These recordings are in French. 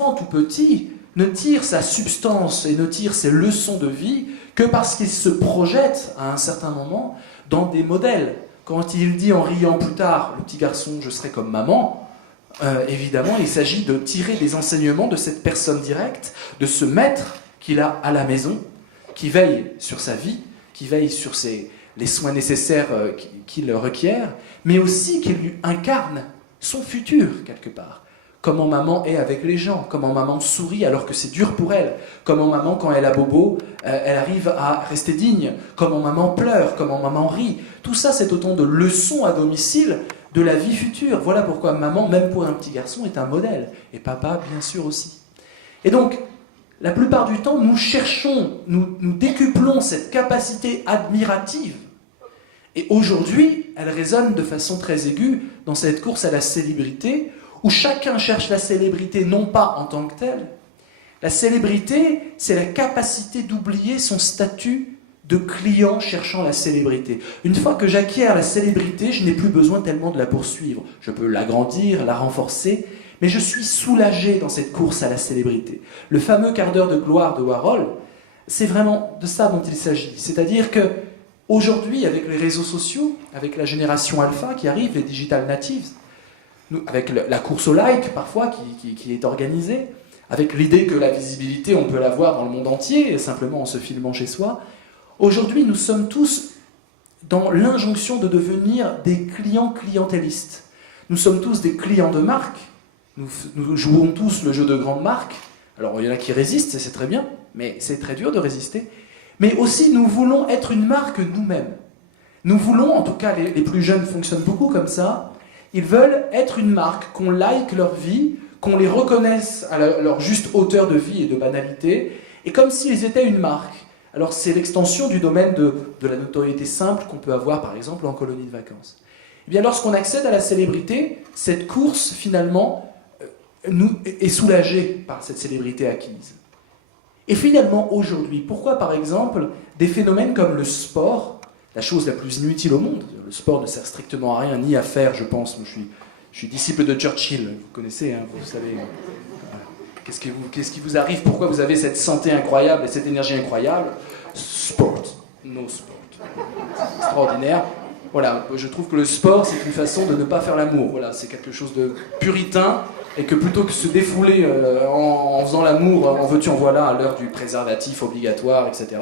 L'enfant tout petit ne tire sa substance et ne tire ses leçons de vie que parce qu'il se projette à un certain moment dans des modèles. Quand il dit en riant plus tard, le petit garçon, je serai comme maman, évidemment, il s'agit de tirer des enseignements de cette personne directe, de ce maître qu'il a à la maison, qui veille sur sa vie, qui veille sur les soins nécessaires qu'il requiert, mais aussi qui lui incarne son futur, quelque part. Comment maman est avec les gens, comment maman sourit alors que c'est dur pour elle, comment maman, quand elle a bobo, elle arrive à rester digne, comment maman pleure, comment maman rit. Tout ça, c'est autant de leçons à domicile de la vie future. Voilà pourquoi maman, même pour un petit garçon, est un modèle. Et papa, bien sûr, aussi. Et donc, la plupart du temps, nous cherchons, nous décuplons cette capacité admirative. Et aujourd'hui, elle résonne de façon très aiguë dans cette course à la célébrité, où chacun cherche la célébrité non pas en tant que telle. La célébrité, c'est la capacité d'oublier son statut de client cherchant la célébrité. Une fois que j'acquiers la célébrité, je n'ai plus besoin tellement de la poursuivre. Je peux l'agrandir, la renforcer, mais je suis soulagé dans cette course à la célébrité. Le fameux quart d'heure de gloire de Warhol, c'est vraiment de ça dont il s'agit. C'est-à-dire que aujourd'hui, avec les réseaux sociaux, avec la génération alpha qui arrive, les digital natives, avec la course au like parfois qui est organisée, avec l'idée que la visibilité, on peut l'avoir dans le monde entier, simplement en se filmant chez soi. Aujourd'hui, nous sommes tous dans l'injonction de devenir des clients clientélistes. Nous sommes tous des clients de marque, nous jouons tous le jeu de grandes marques. Alors il y en a qui résistent, et c'est très bien, mais c'est très dur de résister. Mais aussi, nous voulons être une marque nous-mêmes. Nous voulons, en tout cas les plus jeunes fonctionnent beaucoup comme ça, ils veulent être une marque, qu'on like leur vie, qu'on les reconnaisse à leur juste hauteur de vie et de banalité, et comme s'ils étaient une marque. Alors c'est l'extension du domaine de la notoriété simple qu'on peut avoir par exemple en colonie de vacances. Eh bien lorsqu'on accède à la célébrité, cette course finalement est soulagée par cette célébrité acquise. Et finalement aujourd'hui, pourquoi par exemple des phénomènes comme le sport, la chose la plus inutile au monde, le sport ne sert strictement à rien, ni à faire, je pense, je suis disciple de Churchill, vous connaissez, hein, vous savez... Qu'est-ce qui vous arrive? Pourquoi vous avez cette santé incroyable et cette énergie incroyable? Sport. No sport. Extraordinaire. Voilà, je trouve que le sport, c'est une façon de ne pas faire l'amour. Voilà, c'est quelque chose de puritain, et que plutôt que se défouler en faisant l'amour, en veux-tu, en voilà, à l'heure du préservatif obligatoire, etc.,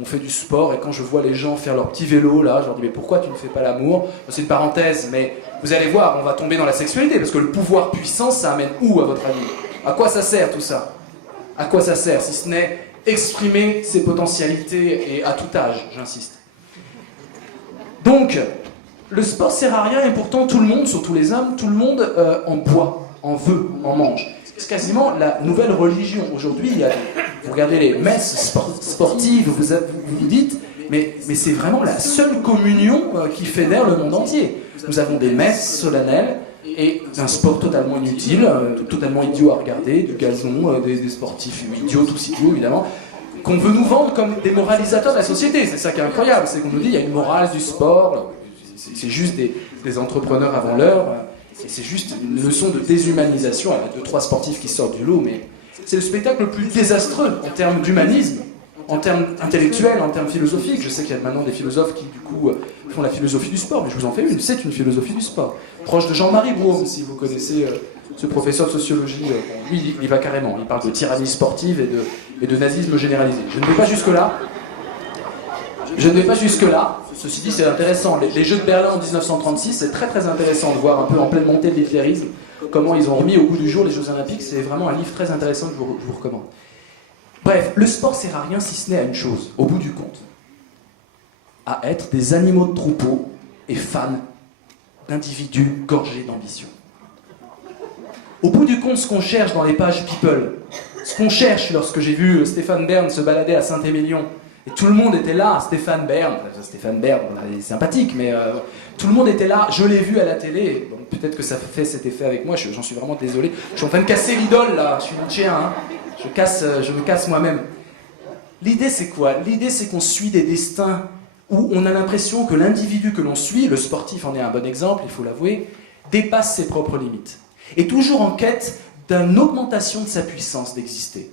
on fait du sport, et quand je vois les gens faire leur petit vélo, là, je leur dis, mais pourquoi tu ne fais pas l'amour? C'est une parenthèse, mais vous allez voir, on va tomber dans la sexualité, parce que le pouvoir puissant, ça amène où, à votre avis? À quoi ça sert tout ça? À quoi ça sert, si ce n'est exprimer ses potentialités, et à tout âge, j'insiste. Donc, le sport sert à rien, et pourtant tout le monde, surtout les hommes, tout le monde en boit, en veut, en mange. C'est quasiment la nouvelle religion. Aujourd'hui, vous regardez les messes sportives, vous vous dites, mais c'est vraiment la seule communion qui fédère le monde entier. Nous avons des messes solennelles, et un sport totalement inutile, totalement idiot à regarder, du gazon, des sportifs idiots, tous idiots évidemment, qu'on veut nous vendre comme des moralisateurs de la société. C'est ça qui est incroyable, c'est qu'on nous dit il y a une morale du sport, c'est juste des entrepreneurs avant l'heure, c'est juste une leçon de déshumanisation. Il y a 2-3 sportifs qui sortent du lot, mais c'est le spectacle le plus désastreux en termes d'humanisme, en termes intellectuels, en termes philosophiques. Je sais qu'il y a maintenant des philosophes qui, du coup, font la philosophie du sport, mais je vous en fais une, c'est une philosophie du sport. Proche de Jean-Marie Brouham, si vous connaissez ce professeur de sociologie, lui, il va carrément, il parle de tyrannie sportive et de nazisme généralisé. Je ne vais pas jusque-là. Ceci dit, c'est intéressant. Les Jeux de Berlin en 1936, c'est très très intéressant de voir un peu en pleine montée de l'hitlérisme, comment ils ont remis au goût du jour les Jeux Olympiques. C'est vraiment un livre très intéressant que je vous recommande. Bref, le sport sert à rien si ce n'est à une chose, au bout du compte, à être des animaux de troupeau et fans d'individus gorgés d'ambition. Au bout du compte, ce qu'on cherche dans les pages People, ce qu'on cherche lorsque j'ai vu Stéphane Bern se balader à Saint-Émilion, et tout le monde était là, Stéphane Bern, il est sympathique, mais tout le monde était là, je l'ai vu à la télé, bon, peut-être que ça fait cet effet avec moi, j'en suis vraiment désolé, je suis en train de casser l'idole là, je suis Nietzschéen, hein. Je me casse moi-même. L'idée c'est quoi? L'idée c'est qu'on suit des destins où on a l'impression que l'individu que l'on suit, le sportif en est un bon exemple, il faut l'avouer, dépasse ses propres limites. Et toujours en quête d'une augmentation de sa puissance d'exister,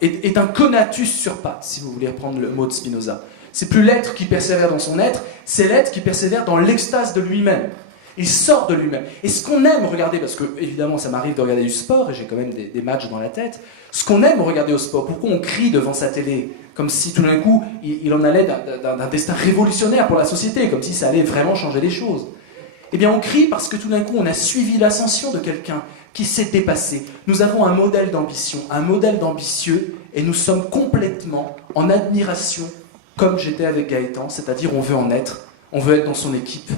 et d'un conatus sur pattes, si vous voulez reprendre le mot de Spinoza. C'est plus l'être qui persévère dans son être, c'est l'être qui persévère dans l'extase de lui-même. Il sort de lui-même. Et ce qu'on aime regarder, parce que évidemment ça m'arrive de regarder du sport, et j'ai quand même des matchs dans la tête, ce qu'on aime regarder au sport, pourquoi on crie devant sa télé, comme si tout d'un coup il en allait d'un destin révolutionnaire pour la société, comme si ça allait vraiment changer les choses. Eh bien on crie parce que tout d'un coup on a suivi l'ascension de quelqu'un qui s'est dépassé. Nous avons un modèle d'ambition, un modèle d'ambitieux, et nous sommes complètement en admiration, comme j'étais avec Gaëtan, c'est-à-dire on veut en être, on veut être dans son équipe.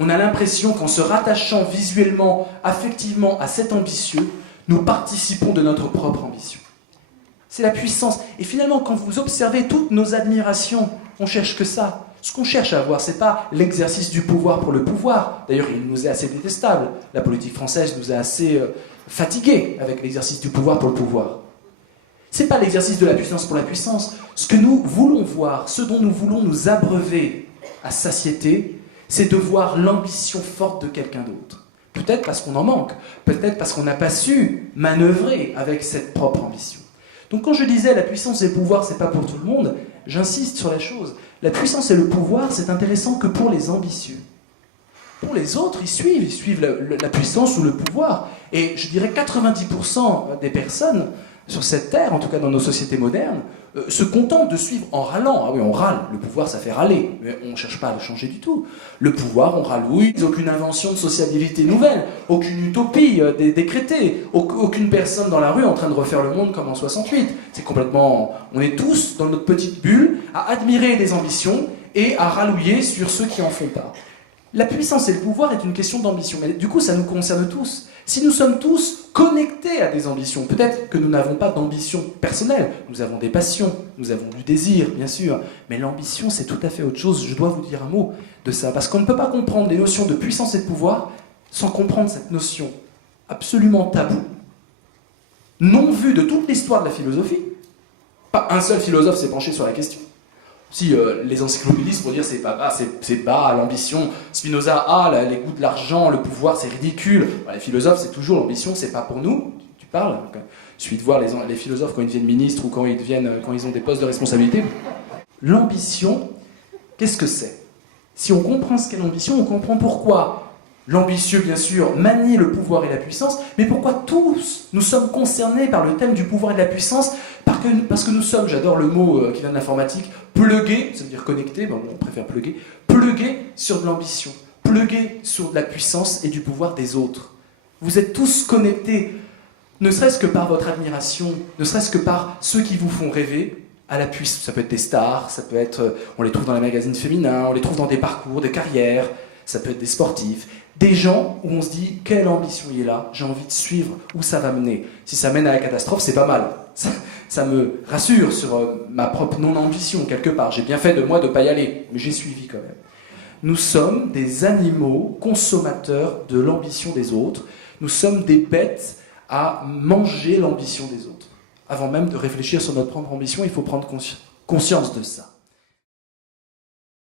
On a l'impression qu'en se rattachant visuellement, affectivement à cet ambitieux, nous participons de notre propre ambition. C'est la puissance. Et finalement, quand vous observez toutes nos admirations, on cherche que ça. Ce qu'on cherche à avoir, ce n'est pas l'exercice du pouvoir pour le pouvoir. D'ailleurs, il nous est assez détestable. La politique française nous a assez fatigués avec l'exercice du pouvoir pour le pouvoir. Ce n'est pas l'exercice de la puissance pour la puissance. Ce que nous voulons voir, ce dont nous voulons nous abreuver à satiété, c'est de voir l'ambition forte de quelqu'un d'autre. Peut-être parce qu'on en manque, peut-être parce qu'on n'a pas su manœuvrer avec cette propre ambition. Donc quand je disais la puissance et le pouvoir, c'est pas pour tout le monde, j'insiste sur la chose. La puissance et le pouvoir, c'est intéressant que pour les ambitieux. Pour les autres, ils suivent la puissance ou le pouvoir. Et je dirais 90% des personnes sur cette terre, en tout cas dans nos sociétés modernes, se contentent de suivre en râlant. Ah oui, on râle, le pouvoir ça fait râler, mais on ne cherche pas à le changer du tout. Le pouvoir, on râlouille, aucune invention de sociabilité nouvelle, aucune utopie décrétée, aucune personne dans la rue en train de refaire le monde comme en 68. C'est complètement... On est tous dans notre petite bulle à admirer des ambitions et à râlouiller sur ceux qui en font pas. La puissance et le pouvoir est une question d'ambition, mais du coup ça nous concerne tous. Si nous sommes tous connectés à des ambitions, peut-être que nous n'avons pas d'ambition personnelle, nous avons des passions, nous avons du désir, bien sûr, mais l'ambition c'est tout à fait autre chose, je dois vous dire un mot de ça, parce qu'on ne peut pas comprendre les notions de puissance et de pouvoir sans comprendre cette notion absolument taboue, non vue de toute l'histoire de la philosophie. Pas un seul philosophe s'est penché sur la question. Si les encyclopédistes pour dire c'est bas, l'ambition, Spinoza les goûts de l'argent, le pouvoir c'est ridicule. Les philosophes c'est toujours l'ambition, c'est pas pour nous. Tu parles. Il suffit de voir les philosophes quand ils deviennent ministres ou quand ils ont des postes de responsabilité. L'ambition, qu'est-ce que c'est? Si on comprend ce qu'est l'ambition, on comprend pourquoi l'ambitieux, bien sûr, manie le pouvoir et la puissance, mais pourquoi tous nous sommes concernés par le thème du pouvoir et de la puissance, parce que nous sommes, j'adore le mot qui vient de l'informatique, plugués, ça veut dire connectés, bon, on préfère plugués sur de l'ambition, plugués sur de la puissance et du pouvoir des autres. Vous êtes tous connectés, ne serait-ce que par votre admiration, ne serait-ce que par ceux qui vous font rêver, à la puissance. Ça peut être des stars, ça peut être, on les trouve dans les magazines féminins, on les trouve dans des parcours, des carrières, ça peut être des sportifs, des gens où on se dit quelle ambition il est là, j'ai envie de suivre où ça va mener. Si ça mène à la catastrophe, c'est pas mal. Ça me rassure sur ma propre non-ambition quelque part. J'ai bien fait de moi de ne pas y aller, mais j'ai suivi quand même. Nous sommes des animaux consommateurs de l'ambition des autres. Nous sommes des bêtes à manger l'ambition des autres. Avant même de réfléchir sur notre propre ambition, il faut prendre conscience de ça.